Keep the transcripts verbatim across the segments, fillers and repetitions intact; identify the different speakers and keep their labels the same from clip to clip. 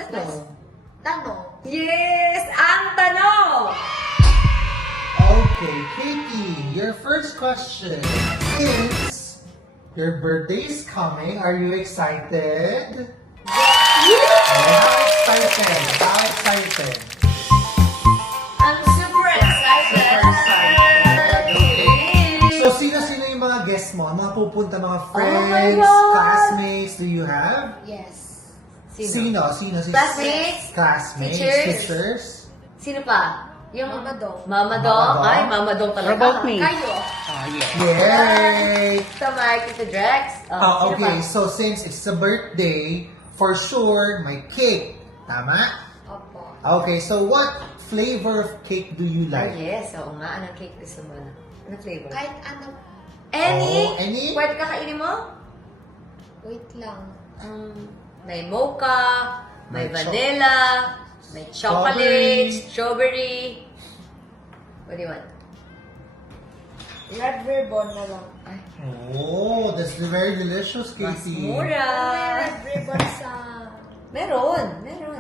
Speaker 1: Ano?
Speaker 2: Tanong.
Speaker 1: Yes! Ang tanong!
Speaker 3: Okay, Katie, your first question is, your birthday's coming. Are you excited? How excited? How excited?
Speaker 1: I'm super excited!
Speaker 3: Super excited. Okay. So, sino-sino yung mga guests mo? Mga pupunta, mga friends,
Speaker 1: my God!
Speaker 3: classmates, do you have?
Speaker 2: Yes.
Speaker 3: Sino? Sino? Sino?
Speaker 1: Classmates?
Speaker 3: Classmates?
Speaker 1: Teachers?
Speaker 3: Teachers?
Speaker 1: Sino pa? Yung
Speaker 2: Mama Dong.
Speaker 1: Mama
Speaker 3: Mama
Speaker 1: Dong?
Speaker 3: Dong?
Speaker 1: Ay, Mama Dong talaga.
Speaker 4: What about me?
Speaker 2: Kayo.
Speaker 4: Ah, yeah.
Speaker 3: Yay!
Speaker 1: Sa Mark, Tito Drex. Oh,
Speaker 3: Ah,
Speaker 1: sino
Speaker 3: okay,
Speaker 1: pa?
Speaker 3: so since it's a birthday, for sure, may cake. Tama?
Speaker 2: Opo.
Speaker 3: Okay, so what flavor of cake do you
Speaker 1: Ah,
Speaker 3: like?
Speaker 1: yes. Oo nga. Anong cake gusto mo? Anong flavor?
Speaker 2: Kahit ano.
Speaker 1: Any?
Speaker 3: Oh, any?
Speaker 1: Pwede kakainin mo?
Speaker 2: Wait lang.
Speaker 1: Um, may mocha, may,
Speaker 3: May cho-
Speaker 1: vanilla, may chocolate, strawberry. What do you want?
Speaker 2: Red ribbon na lang.
Speaker 1: Ay,
Speaker 3: Oh, that's very delicious,
Speaker 1: mas
Speaker 3: Katie.
Speaker 1: mura.
Speaker 2: May red ribbon sa...
Speaker 1: Meron, meron.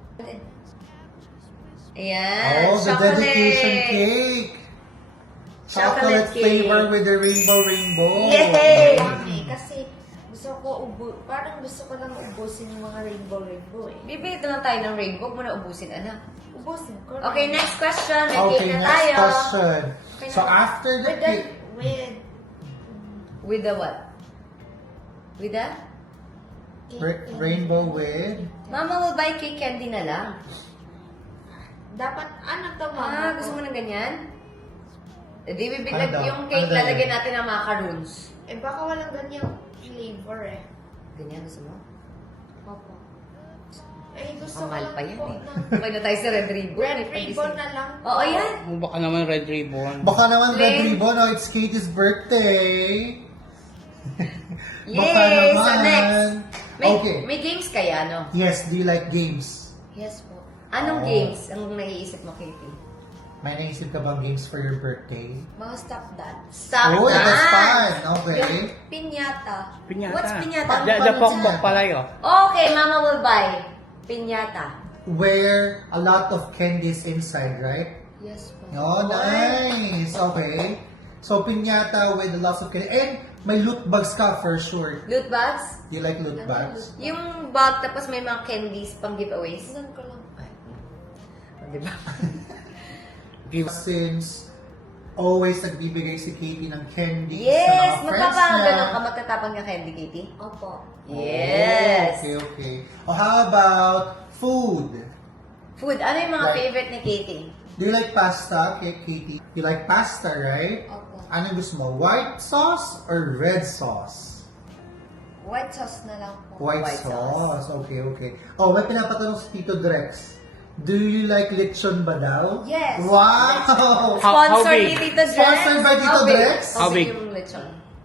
Speaker 1: Ayan,
Speaker 3: Oh, the
Speaker 1: chocolate.
Speaker 3: dedication cake.
Speaker 1: Chocolate
Speaker 3: Chocolate
Speaker 1: cake.
Speaker 3: flavor with the rainbow rainbow.
Speaker 1: Yay!
Speaker 2: Dami. Kasi gusto ko ubo... Parang gusto ko lang ubusin yung mga rainbow rainbow eh.
Speaker 1: Bibili na lang tayo ng rainbow. Huwag mo na ubusin, anak.
Speaker 2: Ubusin ko.
Speaker 1: Okay, next question. May
Speaker 3: Okay,
Speaker 1: cake na
Speaker 3: next
Speaker 1: tayo.
Speaker 3: question.
Speaker 1: Okay
Speaker 3: So
Speaker 1: na.
Speaker 3: after the
Speaker 2: With the...
Speaker 3: cake,
Speaker 2: With...
Speaker 1: With the what? With the?
Speaker 2: cake
Speaker 3: ra-
Speaker 2: and-
Speaker 3: rainbow with...
Speaker 1: Mama will buy cake candy na lang.
Speaker 2: Dapat ano to, mama?
Speaker 1: Ah, gusto mo ng ganyan? Eh, di bibig
Speaker 3: Ano daw?
Speaker 1: yung cake,
Speaker 3: Ano daw
Speaker 1: lalagyan
Speaker 3: yun?
Speaker 1: natin ng macaroons.
Speaker 2: Eh, baka walang ganyang flavor eh.
Speaker 1: Ganyan, gusto mo?
Speaker 2: Opo. Eh, gusto
Speaker 1: Ang
Speaker 2: ko
Speaker 1: mahal
Speaker 2: lang
Speaker 1: pa yan
Speaker 2: po
Speaker 1: eh.
Speaker 2: ng
Speaker 1: Okay na tayo sa red ribbon.
Speaker 2: red
Speaker 1: May
Speaker 2: ribbon
Speaker 1: pag-isip.
Speaker 2: na lang.
Speaker 1: Oo, yan.
Speaker 4: Oh, baka naman red ribbon.
Speaker 3: Baka naman red
Speaker 1: Ring.
Speaker 3: ribbon, oh, it's Katie's birthday.
Speaker 1: Yay!
Speaker 3: Baka naman.
Speaker 1: So next. May,
Speaker 3: Okay.
Speaker 1: may games kaya, no?
Speaker 3: Yes, do you like games?
Speaker 2: Yes po.
Speaker 1: Anong
Speaker 3: Oh.
Speaker 1: games ang naiisip mo, Katie?
Speaker 3: May naisip ka bang games for your birthday?
Speaker 2: Mga stop dance.
Speaker 1: Stop
Speaker 3: Oh, that's
Speaker 1: dance!
Speaker 3: fun. Okay.
Speaker 2: Piñata.
Speaker 4: Piñata.
Speaker 1: What's piñata?
Speaker 3: Pang-
Speaker 4: Ja, ja, pokpok pala yun.
Speaker 1: Okay, Mama will buy. Piñata.
Speaker 3: Where a lot of candies inside, right?
Speaker 2: Yes po.
Speaker 3: Oh, nice. Okay. So, piñata with lots of candy. And may loot bags ka for sure.
Speaker 1: Loot bags?
Speaker 3: You like loot
Speaker 2: Ano
Speaker 3: bags?
Speaker 2: loot?
Speaker 1: Yung bag, tapos may mga candies pang giveaways.
Speaker 2: Sinan ko lang.
Speaker 1: Oh, diba?
Speaker 3: Since always nagbibigay si Katie ng candy
Speaker 1: Yes!
Speaker 3: sa mga friends niya.
Speaker 1: Magpapaganon ka, magtatapang ka candy, Katie?
Speaker 2: Opo.
Speaker 1: Yes!
Speaker 3: Okay, okay. Oh, how about food?
Speaker 1: Food, ano yung mga
Speaker 3: Like-
Speaker 1: favorite ni Katie?
Speaker 3: Do you like pasta, okay, Katie? You like pasta, right?
Speaker 2: Opo.
Speaker 3: Ano gusto mo? White sauce or red sauce?
Speaker 2: White sauce na lang po.
Speaker 3: White,
Speaker 1: White
Speaker 3: sauce. Okay, okay. Oh, may pinapatanong si Tito Drex. Do you like lechon ba daw?
Speaker 2: Yes.
Speaker 3: Wow!
Speaker 4: How- how
Speaker 1: Sponsored
Speaker 4: big?
Speaker 1: ni Tito Drex.
Speaker 3: Sponsored by Tito
Speaker 1: How big?
Speaker 3: Drex?
Speaker 1: How
Speaker 4: How
Speaker 1: big
Speaker 4: big?
Speaker 1: yung lechon?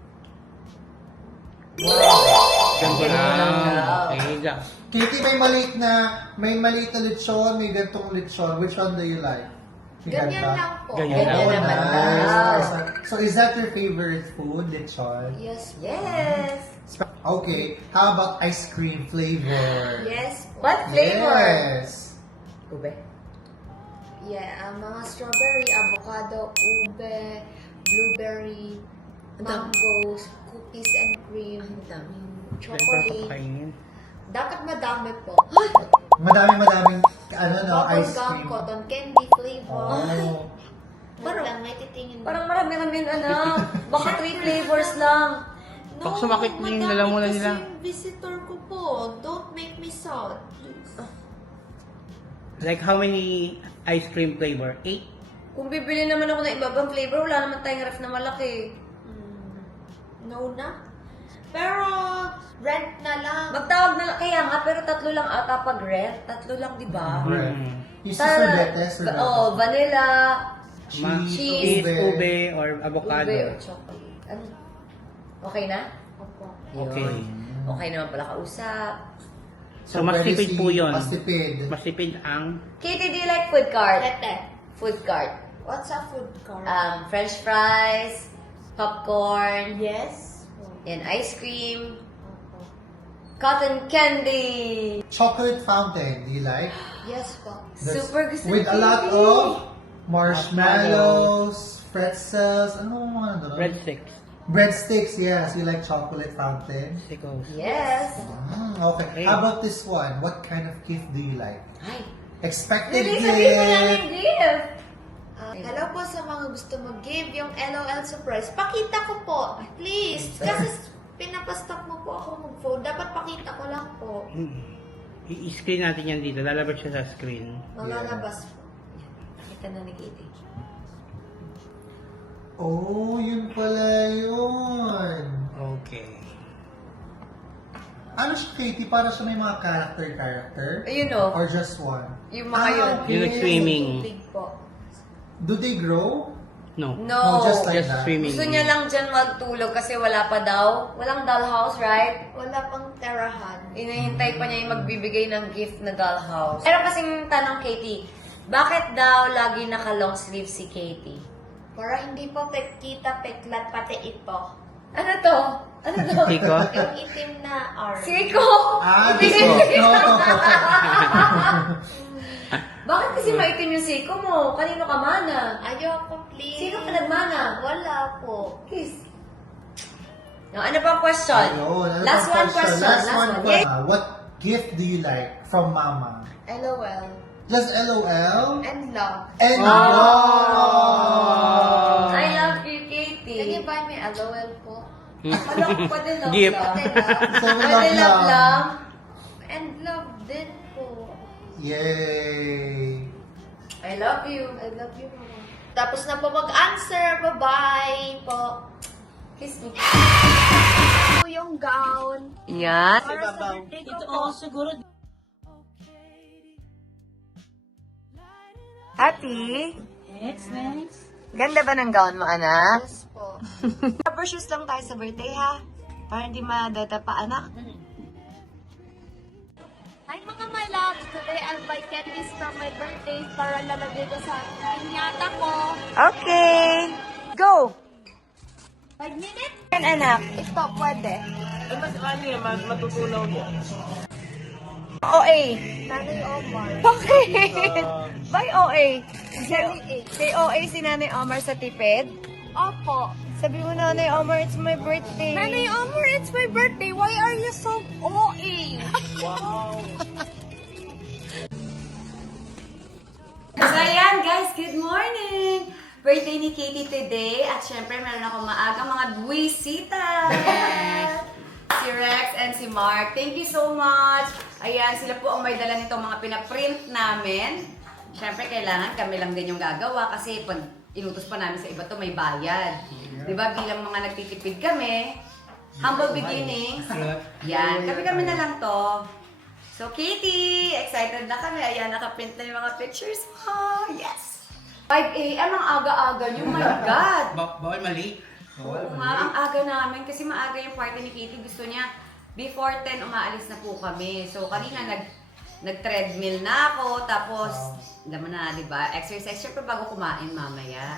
Speaker 4: Ganito
Speaker 1: Ganyan lang
Speaker 4: lang.
Speaker 1: daw.
Speaker 4: Okay, ja.
Speaker 3: Katie, may maliit na, may maliit na lechon, may gantong lechon. Which one do you like? Yung
Speaker 2: Ganyan
Speaker 3: ganta?
Speaker 2: lang po.
Speaker 4: Ganyan
Speaker 1: Ganyan
Speaker 3: Oh,
Speaker 1: naman
Speaker 3: nice.
Speaker 1: daw.
Speaker 3: So, is that your favorite food, lechon?
Speaker 2: Yes po.
Speaker 1: Yes!
Speaker 3: Okay, how about ice cream flavor?
Speaker 2: Yes po.
Speaker 1: What flavor?
Speaker 3: Yes.
Speaker 1: Ube.
Speaker 2: Yeah, ang mga strawberry, avocado, ube, blueberry,
Speaker 1: Ang dami.
Speaker 2: mangoes, cookies and cream,
Speaker 1: Ang dami.
Speaker 4: Ganito
Speaker 2: chocolate.
Speaker 4: pakainin.
Speaker 2: Dapat madami po.
Speaker 3: Madami-madaming, ano no, ice
Speaker 2: Bubblegum,
Speaker 3: cream.
Speaker 2: cotton candy flavor.
Speaker 3: Oh.
Speaker 2: Parang lang, may titingin mo.
Speaker 1: Parang marami kami ano. Baka three flavors lang.
Speaker 4: Baka sumakit yung
Speaker 2: madami
Speaker 4: lalamunan
Speaker 2: kasi
Speaker 4: nila.
Speaker 2: yung visitor ko po. Don't make me sad, please.
Speaker 4: Like how many ice cream flavor? Eight?
Speaker 1: Kung bibili naman ako ng iba-ibang flavor, wala naman tayong ref na malaki.
Speaker 2: Hmm, no na. Pero, rent na lang.
Speaker 1: Magtawag na lang, kaya nga, pero tatlo lang ata pag rent. Tatlo lang, di ba?
Speaker 3: Right.
Speaker 4: Mm.
Speaker 3: Yung
Speaker 1: Tara-
Speaker 3: sorbetes or
Speaker 1: Oo, oh, vanilla,
Speaker 4: Ma-
Speaker 3: cheese,
Speaker 4: cheese, ube, or avocado.
Speaker 1: ube, or chocolate. Ano? Okay na?
Speaker 2: Opo.
Speaker 4: Okay.
Speaker 1: Yun. Okay naman pala kausap.
Speaker 4: So, mas
Speaker 3: pwede
Speaker 4: tipid
Speaker 3: si-
Speaker 4: po yun.
Speaker 3: Mas tipid.
Speaker 4: Mas tipid ang
Speaker 1: Katie, do you like food cart?
Speaker 2: Tete,
Speaker 1: Food cart.
Speaker 2: what's a food cart?
Speaker 1: Um, french fries, popcorn,
Speaker 2: yes.
Speaker 1: and ice cream.
Speaker 2: Opo.
Speaker 1: Cotton candy.
Speaker 3: Chocolate fountain, do you like?
Speaker 2: Yes po.
Speaker 3: That's
Speaker 1: Super gusto
Speaker 3: with
Speaker 1: ni
Speaker 3: a lot
Speaker 1: Kitty.
Speaker 3: of marshmallows, pretzels, ano mga ano?
Speaker 4: Breadsticks.
Speaker 3: Breadsticks, yes. You like chocolate fountain?
Speaker 4: Sickles.
Speaker 1: Yes.
Speaker 3: Mm, okay. How about this one? What kind of gift do you like?
Speaker 1: Ay.
Speaker 3: Expected
Speaker 1: Really, sabihin mo namin
Speaker 3: gift.
Speaker 1: gift.
Speaker 2: Ah, hello po sa mga gusto mag-give yung L O L surprise. Pakita ko po, please. Kasi pinapastop mo po ako mag-phone. Dapat pakita ko lang po.
Speaker 4: Mm. I-screen natin yan dito. Lalabas siya sa screen.
Speaker 2: Malalabas po.
Speaker 1: Kita na ni Kitty.
Speaker 3: Oh, yun pala yun.
Speaker 4: Okay.
Speaker 3: Ano siya, Katie? Para siya may mga character-character?
Speaker 1: Ayun o.
Speaker 3: Or just one?
Speaker 1: Yung mga yun.
Speaker 3: okay.
Speaker 4: Yung swimming.
Speaker 2: Big po.
Speaker 3: Do they grow?
Speaker 4: No.
Speaker 1: No.
Speaker 3: Oh, just like
Speaker 4: Just
Speaker 3: that.
Speaker 4: swimming.
Speaker 1: Gusto niya lang dyan magtulog kasi wala pa daw. Walang dollhouse, right?
Speaker 2: Wala pang terahan.
Speaker 1: Inahintay pa niya yung magbibigay ng gift na dollhouse. Pero kasing tanong, Katie, bakit daw lagi naka-long sleeve si Katie?
Speaker 2: Para hindi po kita peklat pati ito.
Speaker 1: Ano to? Ano to?
Speaker 4: Siko?
Speaker 2: Yung itim na R.
Speaker 1: Siko!
Speaker 3: Ah,
Speaker 1: Hindi.
Speaker 3: this one. No.
Speaker 1: Bakit kasi maitim yung siko mo? Kanino ka mana?
Speaker 2: Ayoko, please.
Speaker 1: Sino ka nagmana?
Speaker 2: Wala po.
Speaker 1: Kiss. No, ano pang question?
Speaker 3: Ayun, ano
Speaker 1: Last
Speaker 3: pang
Speaker 1: one question.
Speaker 3: Last,
Speaker 1: Last
Speaker 3: one
Speaker 1: one.
Speaker 3: question. Uh, what gift do you like from Mama?
Speaker 2: LOL.
Speaker 3: Just LOL?
Speaker 2: And love.
Speaker 3: And
Speaker 1: Oh.
Speaker 3: love!
Speaker 1: I love you,
Speaker 2: Can
Speaker 1: Katie.
Speaker 2: you buy me LOL po?
Speaker 1: Malok pa din love
Speaker 4: Gift.
Speaker 1: lang.
Speaker 2: Pati love.
Speaker 3: So, we
Speaker 1: Pwede
Speaker 3: love
Speaker 1: love
Speaker 3: lang.
Speaker 1: lang.
Speaker 2: And love din po.
Speaker 3: Yay!
Speaker 1: I love you.
Speaker 2: I love you, mama. Tapos na po mag-answer. Bye-bye po.
Speaker 1: Kiss me.
Speaker 2: Po yung gown.
Speaker 1: Yan.
Speaker 2: Para sa birthday ko po.
Speaker 1: Happy?
Speaker 5: Next, next.
Speaker 1: Ganda ba ng gown mo, anak?
Speaker 2: Yes po.
Speaker 1: Rubber shoes lang tayo sa birthday, ha? Para hindi madata pa, anak.
Speaker 5: Hi mga my loves! Today I'll buy candies from my birthday para lalagay ko sa pinyata ko.
Speaker 1: Okay. Go!
Speaker 5: Five minutes?
Speaker 1: Yan, anak.
Speaker 2: Ito, pwede.
Speaker 1: O A.
Speaker 2: Nanay Omar.
Speaker 1: Bakit? Bye, O A.
Speaker 2: Nanay A.
Speaker 1: Kay O A si Nanay Omar sa tipid.
Speaker 5: Opo.
Speaker 1: Sabi mo, Nanay Omar, it's my birthday.
Speaker 5: Nanay Omar, it's my birthday. Why are you so O A?
Speaker 1: So, ayan, guys. Good morning! Birthday ni Katie today. At syempre, meron ako maagang mga buwisita. Si Rex and si Mark. Thank you so much. Ayan, sila po ang may dala nitong mga pinaprint namin. Syempre, kailangan kami lang din yung gagawa kasi pag inutos pa namin sa iba to may bayad. Di ba? Bilang mga nagtitipid kami, humble beginnings. Yan, kami-kami na lang to. So, Katie, excited na kami. Ayan, nakaprint na yung mga pictures mo. Yes! five A M ang aga-aga niyo. My God!
Speaker 4: Ba- bawal mali.
Speaker 1: Oo nga, ang aga namin. Kasi maaga yung party ni Katie. Gusto niya, before ten, umaalis na po kami. So, kanina nag nag-treadmill na ako. Tapos, alam mo na, di ba? Exercise syempre bago kumain mamaya.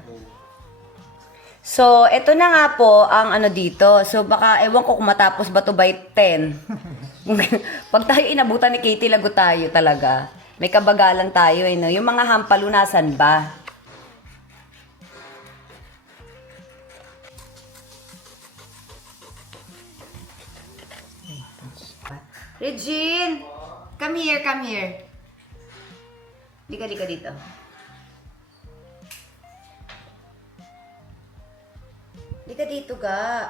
Speaker 1: So, eto na nga po ang ano dito. So, baka ewan ko kung matapos ba to by ten. Pag tayo inabutan ni Katie, lagot tayo talaga. May kabagalan tayo eh, no? Yung mga hampalunasan ba? Regine! Come here, come here. Dika, dika dito. Dika dito, ga.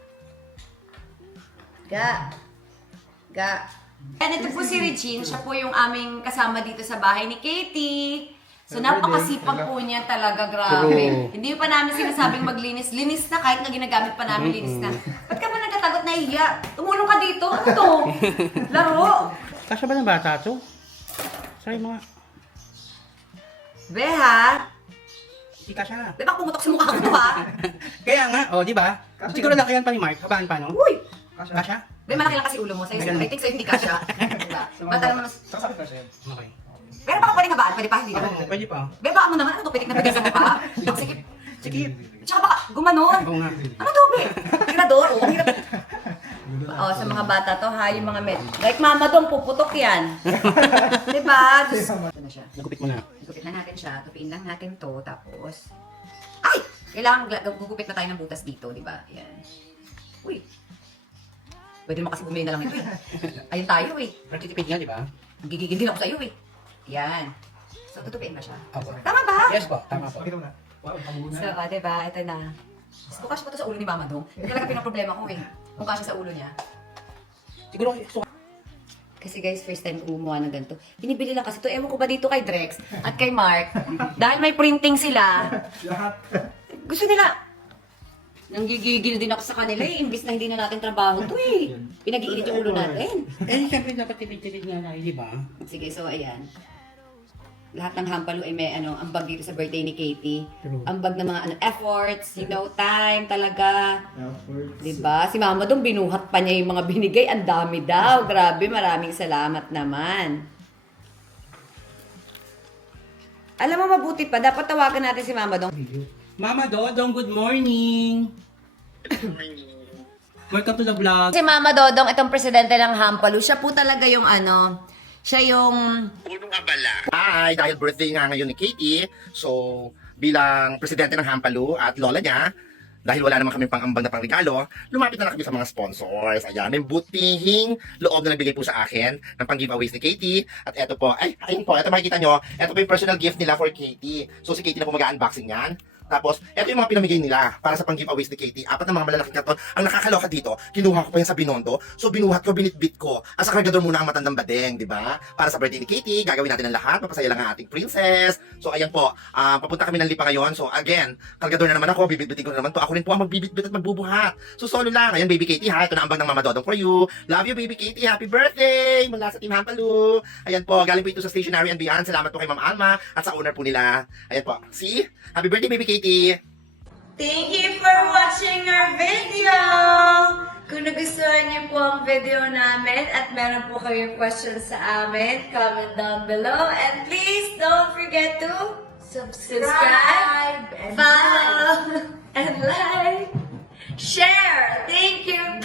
Speaker 1: Ga. Ga. And ito po si Regine. Siya po yung aming kasama dito sa bahay ni Katie. So, napakasipag po niya talaga. Grabe.
Speaker 4: True.
Speaker 1: Hindi pa namin sinasabing maglinis. Linis na kahit na ginagamit pa namin, linis na. Ba't ka ba nagkatagot na iya? Tumulong ka dito? Ano to? Laro.
Speaker 4: Kasya ba ng bata to? Sorry mga.
Speaker 1: Beha.
Speaker 4: Hindi kasya.
Speaker 1: Di ba pumutok sa mukha ko to, ha?
Speaker 4: Kaya nga, oh, di ba? Siguro laki yan pa ni Mark. Kabaan pa, no?
Speaker 1: Uy!
Speaker 4: Kasya?
Speaker 1: Be, malaki lang kasi ulo mo. Sa'yo, I think sa'yo hindi kasha. Bata naman. mas-
Speaker 4: Okay.
Speaker 1: Pero baka pwede habaan? Pwede pa, hindi
Speaker 4: Oo,
Speaker 1: naman.
Speaker 4: pwede pa.
Speaker 1: Be, baka mo naman. Ano to? Pitik na pitik sa mukha? Sige.
Speaker 4: Sige.
Speaker 1: Tsaka baka gumanon.
Speaker 4: Oo nga.
Speaker 1: Ano to, be? Tirador? Oo, ang hirap. Oh, sa mga bata to ha, yung mga med. Like mama dong, puputok yan. Diba? Just, ito na siya.
Speaker 4: Nagupit mo na.
Speaker 1: Gupit na natin siya. Tupiin lang natin to. Tapos, ay! Kailangan magla- gugupit na tayo ng butas dito, di ba? Yan. Uy. Pwede mo kasi bumili na lang ito eh. Ayun tayo eh.
Speaker 4: Participate nga, di ba?
Speaker 1: Gigigil din ako sa iyo eh. Yan. So, tutupiin ba siya?
Speaker 4: Opo.
Speaker 1: Tama ba?
Speaker 4: Yes po, tama po.
Speaker 1: So, uh, diba? Ito na. Gusto kasya pa to sa ulo ni Mama Dong. Ito talaga pinaproblema ko eh. Kung kasya sa ulo niya.
Speaker 4: Siguro, so,
Speaker 1: Kasi guys, first time ko gumawa ng ganito. Binibili lang kasi to. Ewan ko ba dito kay Drex at kay Mark. Dahil may printing sila. Gusto nila. Nanggigigil din ako sa kanila eh. Imbis na hindi na natin trabaho to eh. Pinag-iinit yung ulo natin.
Speaker 4: eh, siyempre dapat tinid-tinid nga na, di ba?
Speaker 1: Sige, so ayan. Lahat ng hampalo ay may ano, ambag dito sa birthday ni Katie.
Speaker 4: True.
Speaker 1: Ambag ng mga ano, efforts, you know, time talaga. Diba? Si Mama Dong binuhat pa niya yung mga binigay. Ang dami daw. Grabe, maraming salamat naman. Alam mo, mabuti pa. Dapat tawagan natin si Mama Dong.
Speaker 4: Mama Dodong, good morning! Welcome to the vlog.
Speaker 1: Si Mama Dodong, itong presidente ng Hampalo, siya po talaga yung ano, siya yung...
Speaker 6: Punong abala. Hi! Dahil birthday nga ngayon ni Katie, so bilang presidente ng Hampalo at lola niya, dahil wala naman kami pang-ambag na pang-regalo, lumapit na lang kami sa mga sponsors. Ayan, may butihing loob na nagbigay po sa akin ng pang-giveaways ni Katie. At eto po, ay, ayun po, eto makikita nyo, eto po yung personal gift nila for Katie. So si Katie na po mag-unboxing yan. Tapos, eto yung mga pinamigay nila para sa pang-giveaways ni Katie. Apat na mga malalaking karton. Ang nakakaloka dito, kinuha ko pa yan sa Binondo. So, binuhat ko, binitbit ko. As a kargador muna ang matandang badeng, di ba? Para sa birthday ni Katie, gagawin natin ang lahat. Mapasaya lang ang ating princess. So, ayan po. ah, papunta kami ng Lipa ngayon. So, again, kargador na naman ako. Bibitbitin ko na naman to. Ako rin po ang magbibitbit at magbubuhat. So, solo lang. Ayan, baby Katie, ha? Ito na ang bag ng Mama Dodong for you. Love you, baby Katie. Happy birthday! Mula sa Team Hampalo. Ayan po, galing po ito sa Stationery and Beyond. Salamat po kay Ma'am Alma at sa owner po nila. Ayan po. See? Happy birthday, baby Katie!
Speaker 1: Thank you for watching our video! Kung nagustuhan niyo po ang video namin at meron po kayong questions sa amin, comment down below. And please don't forget to
Speaker 2: Subscribe,
Speaker 1: subscribe,
Speaker 2: and
Speaker 1: follow, and like, share. Thank you!